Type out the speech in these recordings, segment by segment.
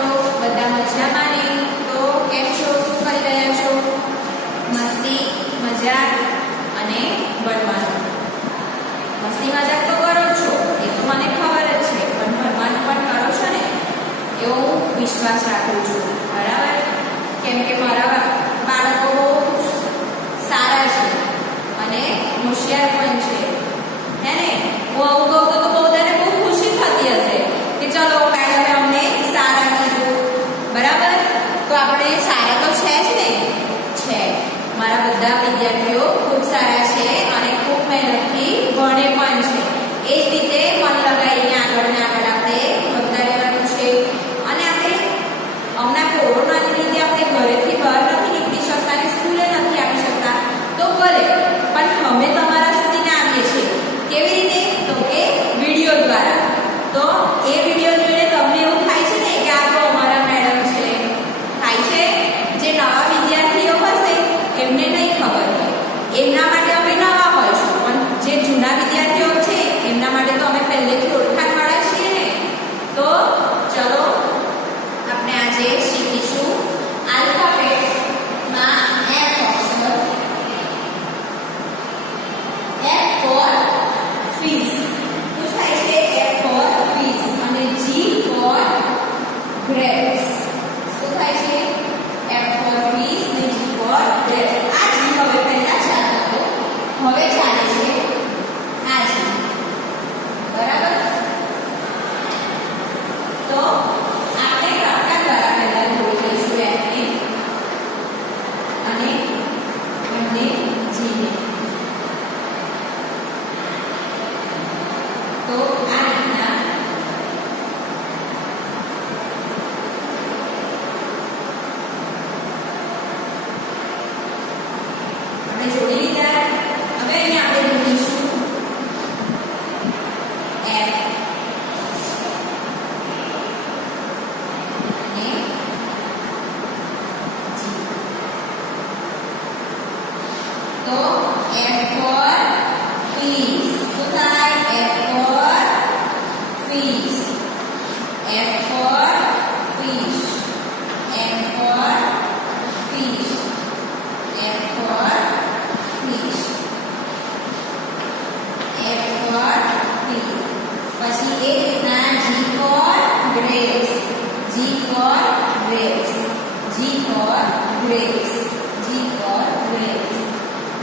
બધા મજામાં ને તો કેમ છો? શું કરી રહ્યા છો? મસ્તી મજા અને ભણવાનું. મસ્તી, મજાક તો કરો છો. એ તો મને ખબર જ છે. પણ ભણવાનું પણ કરો છો ને? એવો વિશ્વાસ રાખું છું. બરાબર? કેમ કે મારા 또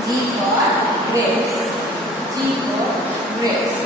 G for grapes. G for grapes.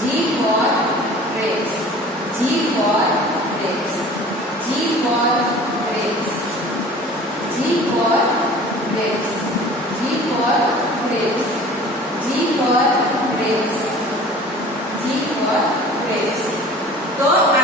G for grapes. G for grapes. G for grapes. G for grapes. G for grapes. G for grapes. G for grapes. तो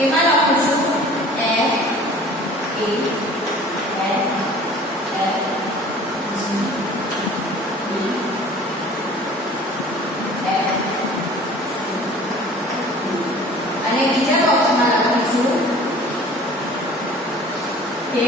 એમાં લખું છું F A F F G અને બીજા બોક્સમાં લખું છું કે